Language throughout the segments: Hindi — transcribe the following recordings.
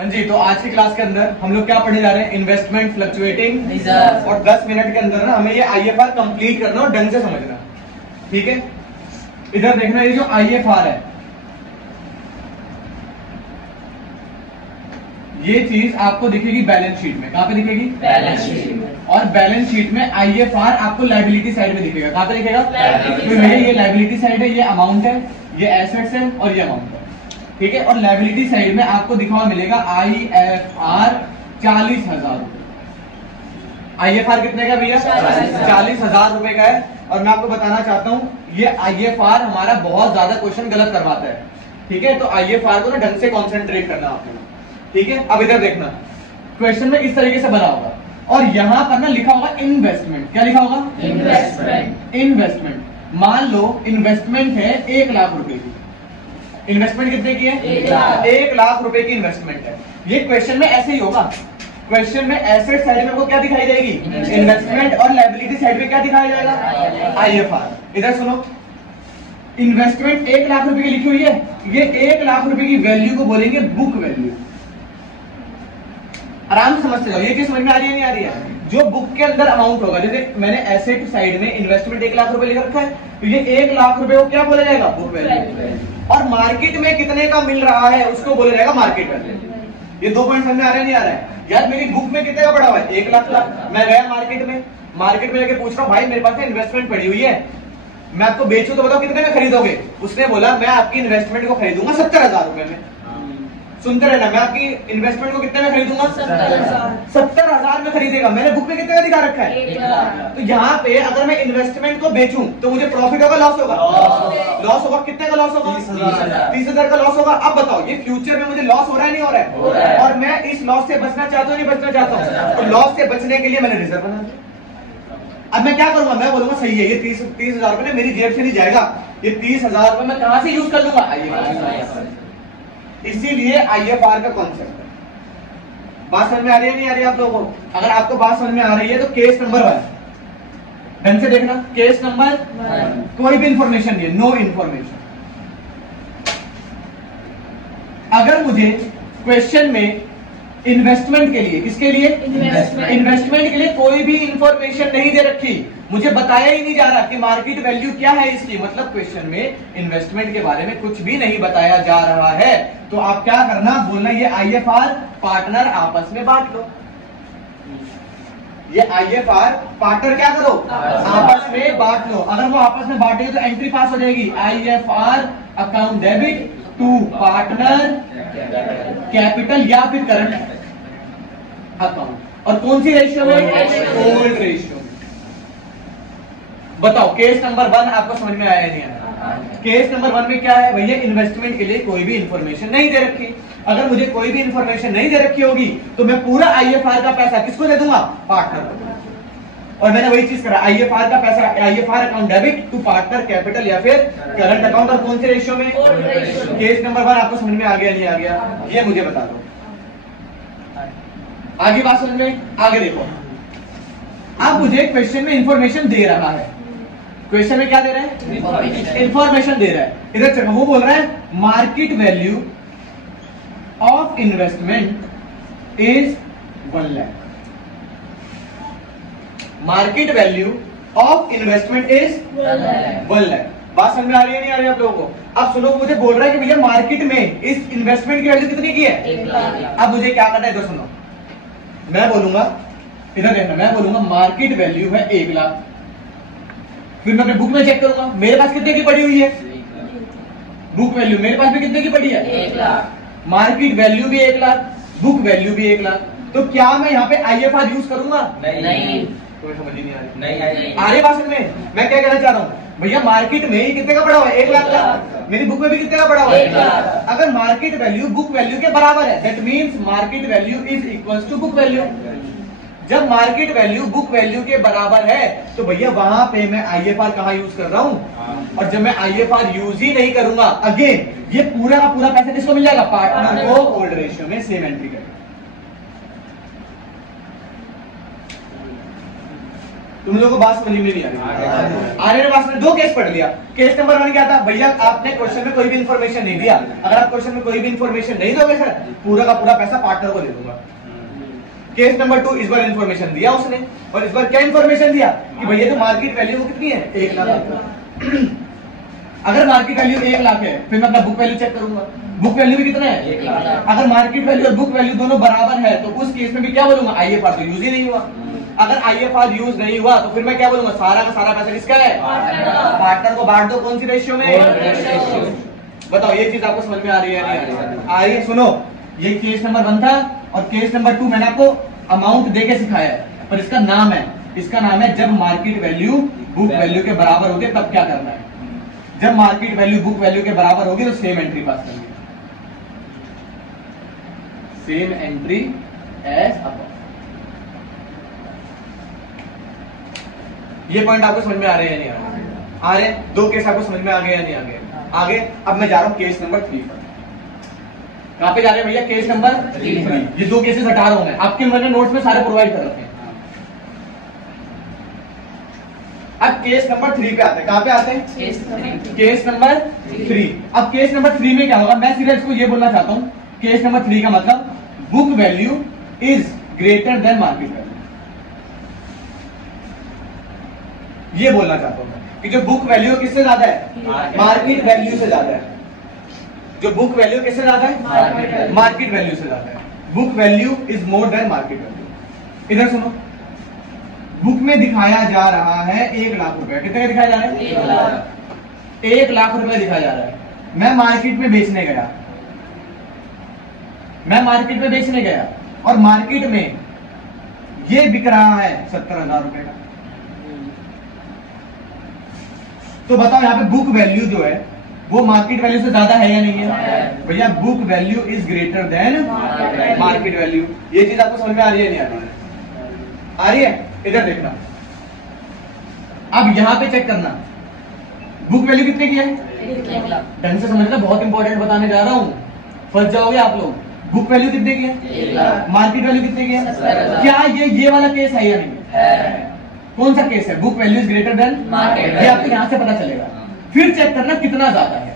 हाँ जी, तो आज की क्लास के अंदर हम लोग क्या पढ़ने जा रहे हैं? इन्वेस्टमेंट फ्लक्चुएटिंग, और 10 मिनट के अंदर ना हमें ये आईएफआर कंप्लीट करना और ढंग से समझना, ठीक है। इधर देखना, ये जो आईएफआर है, ये चीज आपको दिखेगी बैलेंस शीट में। कहां पे दिखेगी? बैलेंस शीट में। और बैलेंस शीट में आईएफआर आपको लायबिलिटी साइड में दिखेगा। कहां पे दिखेगा? तो ये लायबिलिटी साइड है, ये अमाउंट है, ये एसेट्स है और ये अमाउंट है, ठीक है। और लायबिलिटी साइड में आपको दिखा हुआ मिलेगा आईएफआर 40,000 रुपए। आईएफआर कितने का भैया? 40,000 रुपए का है। और मैं आपको बताना चाहता हूं, ये आईएफआर हमारा बहुत ज्यादा क्वेश्चन गलत करवाता है, ठीक है। तो आईएफआर को ना ढंग से कॉन्सेंट्रेट करना आपको, ठीक है। अब इधर देखना, क्वेश्चन में इस तरीके से बना होगा और यहां पर ना लिखा होगा इन्वेस्टमेंट। क्या लिखा होगा? इन्वेस्टमेंट। इन्वेस्टमेंट। मान लो इन्वेस्टमेंट है 1 लाख रुपए की। इन्वेस्टमेंट कितने की है? 1 लाख रुपए की इन्वेस्टमेंट है। ये क्वेश्चन में ऐसे ही होगा। क्वेश्चन में एसेट साइड में वो क्या दिखाई जाएगी? इन्वेस्टमेंट। और लायबिलिटी साइड में क्या दिखाया जाएगा? आईएफआर। इधर सुनो, इन्वेस्टमेंट 1 लाख रुपए की लिखी हुई है, ये 1 लाख रुपए की वैल्यू को बोलेंगे बुक वैल्यू। आराम से समझते जाओ, ये चीज समझ में आ रही है नहीं आ रही है? जो बुक के अंदर अमाउंट होगा, जैसे मैंने एसेट साइड में इन्वेस्टमेंट 1 लाख रुपए लिख रखा है, तो ये 1 लाख रुपए को क्या बोला जाएगा? Book value. और मार्केट में कितने का मिल रहा है उसको बोला जाएगा मार्केट वैल्यू। ये 2 पॉइंट समझ में आ रहे हैं नहीं आ रहा है? यार मेरी बुक में कितने का पड़ा हुआ है? 1 लाख। मैं गया मार्केट में जाके पूछ रहा हूँ, भाई मेरे पास इन्वेस्टमेंट पड़ी हुई है, मैं आपको बेचूं तो बताओ कितने में खरीदोगे? उसने बोला मैं आपकी इन्वेस्टमेंट को खरीदूंगा 70,000 रुपए में। सुनते रहना, मैं आपकी इन्वेस्टमेंट को कितने में खरीदूंगा? 70,000 में खरीदेगा। मैंने बुक में कितने का दिखा रखा है? तो यहाँ पे अगर मैं इन्वेस्टमेंट को बेचूं तो मुझे प्रॉफिट होगा, लॉस होगा? लॉस होगा। कितने का लॉस होगा? 30,000 का लॉस होगा। अब बताओ, ये फ्यूचर में मुझे लॉस हो रहा है नहीं हो रहा है? और मैं इस लॉस से बचना चाहता हूँ नहीं बचना चाहता हूँ? तो लॉस से बचने के लिए मैंने रिजर्व बना दिया। अब मैं क्या करूंगा? मैं बोलूंगा सही है, ये 30,000 रुपए मेरी जेब से नहीं जाएगा, ये 30,000 रुपए मैं कहां से यूज कर लूंगा? आईएफआर। इसीलिए आईएफआर का कॉन्सेप्ट है। बात समझ में आ रही है नहीं आ रही है आप लोगों को? अगर आपको बात समझ में आ रही है तो केस नंबर 1 ढंग से देखना। केस नंबर 1, कोई भी इंफॉर्मेशन नहीं है, नो इंफॉर्मेशन। अगर मुझे क्वेश्चन में इन्वेस्टमेंट के लिए, किसके लिए? इन्वेस्टमेंट के लिए कोई भी इंफॉर्मेशन नहीं दे रखी, मुझे बताया ही नहीं जा रहा कि मार्केट वैल्यू क्या है इसकी, मतलब क्वेश्चन में इन्वेस्टमेंट के बारे में कुछ भी नहीं बताया जा रहा है, तो आप क्या करना? बोलना ये आईएफआर पार्टनर आपस में बांट लो। ये आईएफआर पार्टनर क्या करो? आपस में बांट लो। अगर वो आपस में बांटेंगे तो एंट्री पास हो जाएगी, IFR account debit to partner capital या फिर करंट अकाउंट। और कौन सी रेशियो में? ओल्ड रेशियो में। बताओ केस नंबर 1 आपको समझ में आया नहीं आया? केस नंबर 1 में क्या है भैया? इन्वेस्टमेंट के लिए कोई भी इंफॉर्मेशन नहीं दे रखी। अगर मुझे कोई भी इंफॉर्मेशन नहीं दे रखी होगी तो मैं पूरा आईएफआर का पैसा किसको दे दूंगा? पार्टनर को। और मैंने वही चीज करा, आईएफआर का पैसा, IFR account debit to partner capital या फिर करंट अकाउंट। और कौन से रेशियो में? केस नंबर 1 आपको समझ में आ गया नहीं आ गया? ये मुझे बता दो। आगे बात समझ में? आगे देखो, अब मुझे क्वेश्चन में इंफॉर्मेशन दे रहा है। क्वेश्चन में क्या दे रहा है? इंफॉर्मेशन दे रहा है। इधर चलो, वो बोल रहा है market value of investment is 1 lakh. Market value of investment is 1 lakh. बात समझ में आ रही है नहीं आ रही है आप लोगों को? अब सुनो, मुझे बोल रहा है कि भैया मार्केट में इस इन्वेस्टमेंट की वैल्यू कितनी की है? 1 लाख। अब मुझे क्या करना है? तो सुनो, मैं बोलूंगा, इधर देखना, मैं बोलूंगा मार्केट वैल्यू है 1 लाख। फिर मैं अपने बुक में चेक करूंगा मेरे पास कितने की पड़ी हुई है। बुक वैल्यू मेरे पास भी कितने की पड़ी है? 1 लाख। मार्केट वैल्यू भी 1 लाख, बुक वैल्यू भी 1 लाख। तो क्या मैं यहाँ पे आईएफआर यूज करूंगा? नहीं। तो समझ ही नहीं आ रही। नहीं। आगे बात में मैं क्या कहना चाह रहा हूँ भैया, मार्केट में ही कितने का पड़ा हुआ है? 1 लाख का। मेरी बुक में भी कितने का पड़ा हुआ है? 1 लाख। अगर मार्केट वैल्यू बुक वैल्यू के बराबर है, that means market value is equal to book value. जब मार्केट वैल्यू बुक वैल्यू के बराबर है तो भैया वहां पे मैं आईएफआर कहां यूज कर रहा हूं? और जब मैं आईएफआर यूज ही नहीं करूंगा, अगेन ये पूरा का पूरा पैसा किसको मिल जाएगा? पार्टनर को ओल्ड रेशियो में सेम एंट्री कर। तुम लोगों को बात समझ में नहीं आ रही? आने बात में दो केस पढ़ लिया। केस नंबर 1 क्या था, भैया आपने क्वेश्चन में कोई भी इंफॉर्मेशन नहीं दिया, अगर आप क्वेश्चन में कोई भी इंफॉर्मेशन नहीं दोगे सर, पूरा का पूरा पैसा पार्टनर को दे दूंगा। केस नंबर 2, इस बार इंफॉर्मेशन दिया उसने, और इस बार क्या इंफॉर्मेशन दिया कि भैया जो मार्केट वैल्यू कितनी है, 1 लाख। अगर मार्केट वैल्यू 1 लाख है, फिर मैं अपना बुक वैल्यू चेक करूंगा, बुक वैल्यू भी कितना है, 1 लाख। अगर मार्केट वैल्यू और बुक वैल्यू दोनों बराबर है तो उस केस में भी क्या बोलूंगा, आईएफआर तो यूज ही नहीं हुआ। अगर आईएफआर यूज नहीं हुआ तो फिर मैं क्या बोलूंगा, सारा का सारा पैसा किसका है, पार्टनर को बांट दो। कौन सी रेशियो में, बताओ ये चीज आपको समझ में आ रही है, नहीं आ रही है? सुनो, ये केस नंबर 1 था, और केस नंबर 2 मैंने आपको अमाउंट देके सिखाया है, पर इसका नाम है, इसका नाम है जब मार्केट वैल्यू बुक वैल्यू के बराबर होगी तब क्या करना है। जब मार्केट वैल्यू बुक वैल्यू के बराबर होगी तो सेम एंट्री पास करनी है, सेम एंट्री एज अबव। ये पॉइंट आपको समझ में आ रहे हैं या नहीं आ रहे? आ रहे? दो केस आपको समझ में आ गए या नहीं आ गए? आगे अब मैं जा रहा हूं केस नंबर 3 पर। कहां पे जा रहे हैं भैया, केस नंबर 3। ये दो केसेस हटा रहा हूं मैं, आपके मैंने नोट्स में सारे प्रोवाइड कर रखे हैं। अब केस नंबर 3 पे आते हैं। कहां पे आते हैं, केस नंबर 3। अब केस नंबर 3 में क्या होगा, मैं सीधा इसको ये बोलना चाहता हूं, केस नंबर 3 का मतलब book value is greater then market value. ये बोलना चाहता हूं मैं कि जो बुक वैल्यू किससे ज्यादा है, मार्केट वैल्यू से ज्यादा है। जो बुक वैल्यू किससे ज्यादा है, मार्केट वैल्यू से ज्यादा है। Book value is more than market value. इधर सुनो, बुक में दिखाया जा रहा है 1 लाख रुपए। कितने का दिखाया जा रहा है, 1 लाख। 1 लाख रुपए दिखाया जा रहा है। मैं मार्केट में बेचने गया, मैं मार्केट में बेचने गया और मार्केट में ये बिक रहा है 70,000 रुपए का। तो बताओ यहाँ पे बुक वैल्यू जो है वो मार्केट वैल्यू से ज्यादा है या नहीं है? भैया book value is greater then market value. ये चीज आपको समझ में आ रही है, नहीं आ रही है? आ रही है? इधर देखना, अब यहां पे चेक करना, बुक वैल्यू कितने की है, 1 लाख। ढंग से समझना, बहुत इंपॉर्टेंट बताने जा रहा हूं, फंस जाओगे आप लोग। बुक वैल्यू कितने की है, 1 लाख। मार्केट वैल्यू कितने की है, 70,000। क्या ये वाला केस है या नहीं? कौन सा केस है, book value is greater then market. ये आपको यहां से पता चलेगा। फिर चेक करना कितना ज्यादा है,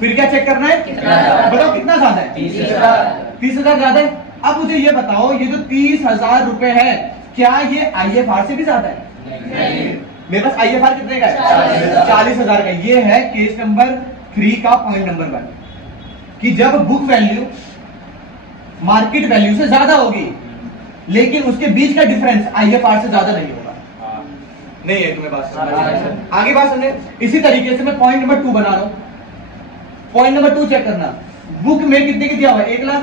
फिर क्या चेक करना है, कितना ज्यादा। बताओ कितना ज्यादा है, 30,000 ज्यादा है। अब मुझे ये बताओ, ये जो 30,000 रुपए है, क्या ये आईएफआर से भी ज्यादा है? मेरे पास आईएफआर कितने का है, 40,000 का। ये है केस नंबर 3 का पॉइंट नंबर 1, कि जब बुक वैल्यू मार्केट वैल्यू से ज्यादा होगी लेकिन उसके बीच का डिफरेंस आईएफआर से ज्यादा नहीं होगा। नहीं है तुम्हें बात समझ? आगे बात समझे। इसी तरीके से मैं पॉइंट नंबर 2 बना रहा हूं। पॉइंट नंबर 2 चेक करना, बुक में कितने की दिया हुआ है, 1 लाख,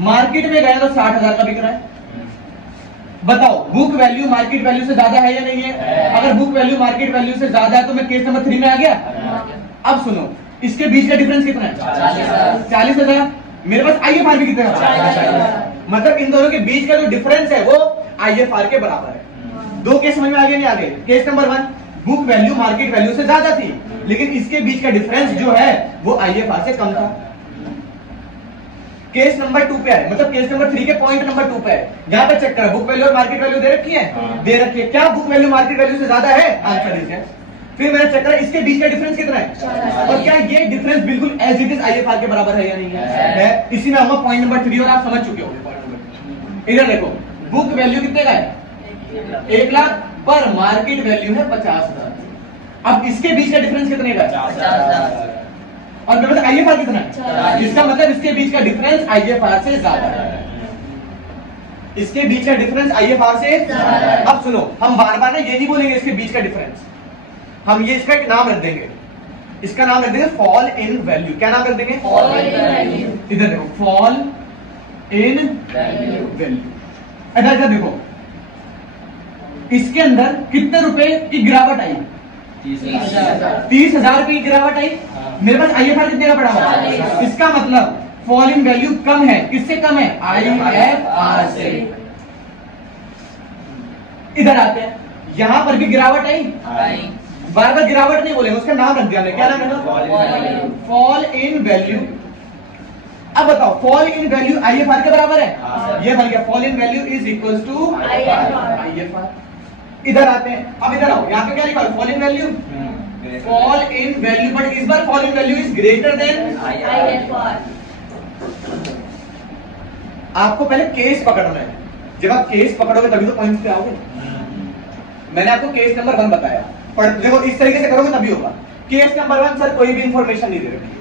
मार्केट में गया तो 60,000 का बिक रहा है। बताओ बुक वैल्यू मार्केट वैल्यू से ज्यादा है या नहीं है? अगर बुक वैल्यू मार्केट वैल्यू से ज्यादा है तो मैं केस नंबर 3 में आ गया। अब सुनो, इसके बीच का डिफरेंस कितना है, 40,000। मेरे पास आईएफआर भी कितना है, 40,000। मतलब इन दोनों के बीच का जो डिफरेंस है वो आईएफआर के बराबर है। दो केस समझ में आगे नहीं आगे? Case number 1, book value market value से ज्यादा थी लेकिन इसके बीच का डिफरेंस जो है वो आईएफआर से कम था। केस नंबर 2 पे है, मतलब केस नंबर 3 के पॉइंट नंबर 2 पे है। यहाँ पे चेक करो, बुक वैल्यू और मार्केट वैल्यू दे रखी है, दे रखी है। क्या बुक वैल्यू मार्केट वैल्यू से ज्यादा है? Answer is yes. फिर मैंने चेक करा इसके बीच का डिफरेंस कितना है, और क्या ये डिफरेंस बिल्कुल एज इट इज आईएफआर के बराबर है या नहीं है? इसी में आऊंगा पॉइंट नंबर 3 और आप समझ चुके होंगे। इधर देखो, बुक वैल्यू कितने का है, 1 लाख, पर मार्केट वैल्यू है 50,000। अब इसके बीच का डिफरेंस कितने का है, 50,000। और मेरे पास आईएफआर कितना है, इसका मतलब इसके बीच का डिफरेंस आईएफआर से ज्यादा है। इसके बीच का डिफरेंस आईएफआर से ज्यादा है। अब सुनो, हम बार बार ना ये नहीं बोलेंगे इसके बीच का डिफरेंस, हम ये इसका एक नाम रख देंगे, इसका नाम रख देंगे फॉल इन वैल्यू। क्या नाम रख देंगे, फॉल इन वैल्यू। इधर देखो, फॉल इन वैल्यू। इधर देखो, इसके अंदर कितने रुपए की गिरावट आई, 30,000 रुपए की गिरावट आई। मेरे पास आईएफआर कितने का पड़ा हुआ, 40। इसका मतलब फॉल इन वैल्यू कम है, किससे कम है, आईएफआर से। इधर आते हैं, यहां पर भी गिरावट आई, बार बार गिरावट नहीं बोलेंगे, उसका नाम रख दिया हमने। क्या नाम है, फॉल इन वैल्यू। अब बताओ, फॉल इन वैल्यू आईएफआर के बराबर है, ये बन गया, fall in value is equal to IFR. इधर आते हैं, अब इधर आओ, यहाँ पे क्या लिखा है? Fall in value, fall in value, but इस बार fall in value is greater than IFR। आपको पहले केस पकड़ना है। जब आप केस पकड़ोगे तभी तो पॉइंट पे आओगे। मैंने आपको केस नंबर 1 बताया, पर देखो इस तरीके से करोगे तभी होगा। केस नंबर 1, सर कोई भी इंफॉर्मेशन नहीं दे रखी।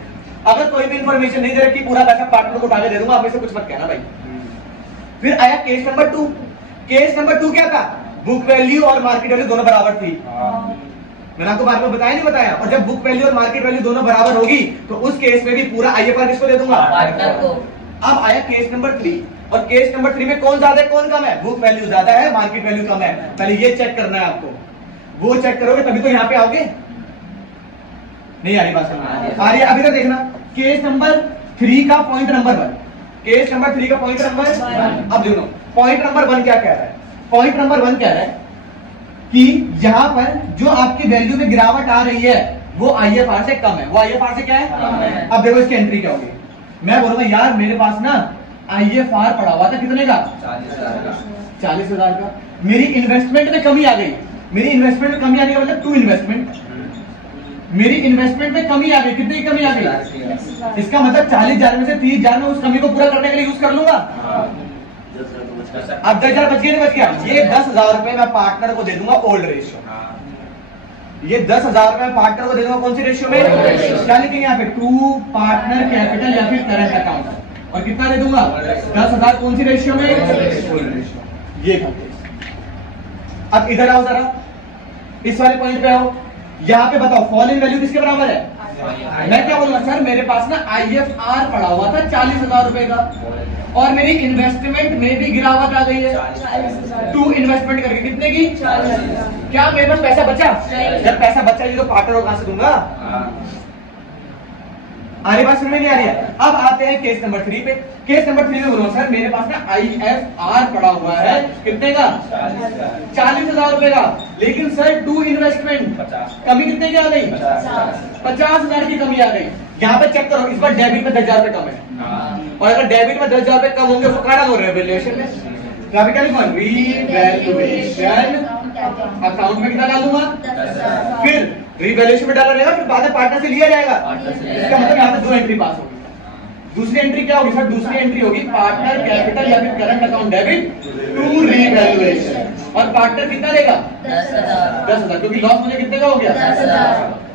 अगर कोई भी इंफॉर्मेशन नहीं दे रखी, पूरा पैसा पार्टनर को उठा के दे दूंगा, आप ऐसे कुछ मत कहना भाई। फिर आया केस नंबर 2। केस नंबर 2 क्या था? बुक वैल्यू और मार्केट वैल्यू दोनों बराबर थी। मैंने आपको बार बार बताया नहीं बताया? और जब बुक वैल्यू और मार्केट वैल्यू दोनों बराबर होगी तो उस केस में भी पूरा IFR किसको दे दूंगा? पार्टनर को। अब आया केस नंबर 3, और केस नंबर 3 में कौन ज्यादा है कौन कम है? बुक वैल्यू ज्यादा है, मार्केट वैल्यू कम है। पहले ये चेक करना है आपको, वो चेक करोगे तभी तो यहाँ पे आओगे। नहीं आ रही बात समझ? आ रही है? अभी तक देखना केस नंबर 3 का पॉइंट नंबर 1, केस नंबर 3 का पॉइंट नंबर 1। अब देखो पॉइंट नंबर 1 क्या कह रहा है? पॉइंट नंबर 1 कह रहा है कि यहाँ पर जो आपकी वैल्यू में गिरावट आ रही है वो IFR से कम है। वो IFR से क्या है? कम है। अब देखो इसकी एंट्री क्या होगी। मैं बोलूंगा यार मेरे पास ना IFR पड़ा हुआ था कितने का? 40,000 का। मेरी इन्वेस्टमेंट में कमी आ गई। मेरी इन्वेस्टमेंट में कमी आने का मतलब टू इन्वेस्टमेंट, मेरी इन्वेस्टमेंट में कमी आ गई। कितनी कमी आ गई? इसका मतलब 40,000 में से 30,000 में उस कमी को पूरा करने के लिए यूज कर लूंगा। अब 10,000 बच गया, बच गया। ये 10,000 रुपए मैं पार्टनर को दे दूंगा ओल्ड रेशियो। ये 10,000 रुपए पार्टनर को दे दूंगा कौन सी रेशियो में? क्या लिखेंगे यहाँ पे? टू पार्टनर कैपिटल या फिर करंट अकाउंट। और कितना दे दूंगा? 10,000 कौन सी रेशियो में? Old ratio. ये था। अब इधर आओ जरा, इस वाले पॉइंट पे आओ। यहाँ पे बताओ फॉल इन वैल्यू किसके बराबर है? मैं क्या बोलूंगा? सर मेरे पास ना IFR पड़ा हुआ था 40,000 रुपए का, और मेरी इन्वेस्टमेंट में भी गिरावट आ गई है। 40,000। टू इन्वेस्टमेंट करके कितने की? 40,000। क्या मेरे पास पैसा बचा? नहीं। जब पैसा बचा ये तो पार्टनर को कहां से दूंगा? आ रही बात समझ में नहीं आ रही है? अब आते हैं केस नंबर 3 पे। केस नंबर 3 में बोलो सर मेरे पास ना IFR पड़ा हुआ है कितने का? 40,000 रुपए का, लेकिन सर टू इन्वेस्टमेंट कमी कितने की आ गई? 50,000 की कमी आ गई। यहाँ पे चेक करो, इस बार डेबिट में 10,000 रुपए कम है, और अगर डेबिट में 10,000 रुपए कम होंगे उसको क्या डालो? रिवैल्यूएशन में। यहाँ पे क्या लिखा? रिवैल्यूएशन अकाउंट में कितना डालूंगा? 10,000। फिर रिवैल्यूएशन में डाला रहेगा, फिर बाद में पार्टनर से लिया जाएगा। इसका मतलब यहाँ पे 2 एंट्री पास होगी। दूसरी एंट्री क्या होगी सर? दूसरी एंट्री होगी पार्टनर कैपिटल या फिर current account debit to revaluation, और पार्टनर कितना लेगा? 10,000, क्योंकि लॉस मुझे कितने का हो गया? 10,000।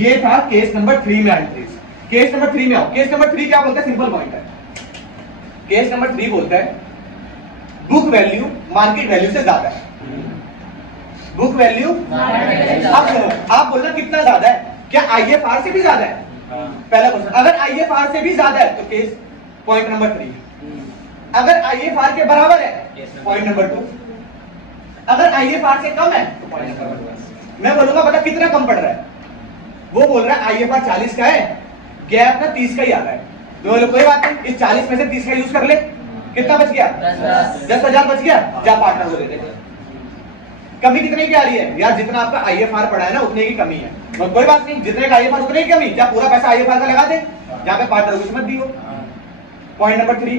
ये था केस नंबर 3 में एंट्रीज। केस नंबर 3 में आओ। केस नंबर 3 क्या बोलता है? सिंपल पॉइंट है। केस नंबर 3 बोलता है बुक वैल्यू मार्केट वैल्यू से ज्यादा है। बुक वैल्यू अब सुनो, आप बोलना कितना ज्यादा है? क्या IFR से भी ज्यादा है? पहला क्वेश्चन। अगर IFR से भी ज्यादा है तो केस पॉइंट नंबर 3। अगर IFR के बराबर है पॉइंट नंबर 2। अगर IFR से कम है तो पॉइंट नंबर 1। मैं बोलूंगा मतलब कितना कम पड़ रहा है? वो बोल रहा है IFR 40 का है, गैप ना 30 का ही आ रहा है। तो कोई बात नहीं, इस 40 में से 30 का यूज कर ले। कितना बच गया? 10,000 बच गया। जा पार्टनर को दे दे। कमी कितने की आ रही है? यार जितना आपका IFR पड़ा है ना उतने की कमी है। और कोई बात नहीं, जितने का IFR उतने की कमी। क्या पूरा पैसा IFR का लगा दे, जहाँ पे पार्टनर को मत दियो। Point number 3।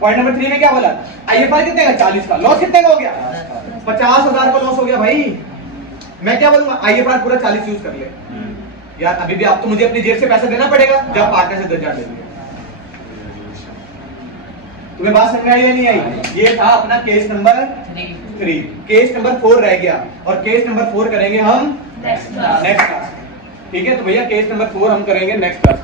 पॉइंट नंबर 3 में क्या बोला? IFR कितने का? 40 का। लॉस कितने का हो गया? 50,000 का लॉस हो गया भाई। मैं क्या बोलूंगा? IFR पूरा 40 यूज कर ले। यार अभी भी आप तो मुझे अपनी जेब से पैसा देना पड़ेगा जब पार्टनर से 10,000 ले लिया। तुम्हें बात समझ में आई या नहीं आई? ये था अपना केस नंबर 3। केस नंबर 4 रह गया, और केस नंबर 4 करेंगे हम नेक्स्ट क्लास। ठीक है, तो भैया केस नंबर 4 हम करेंगे नेक्स्ट क्लास।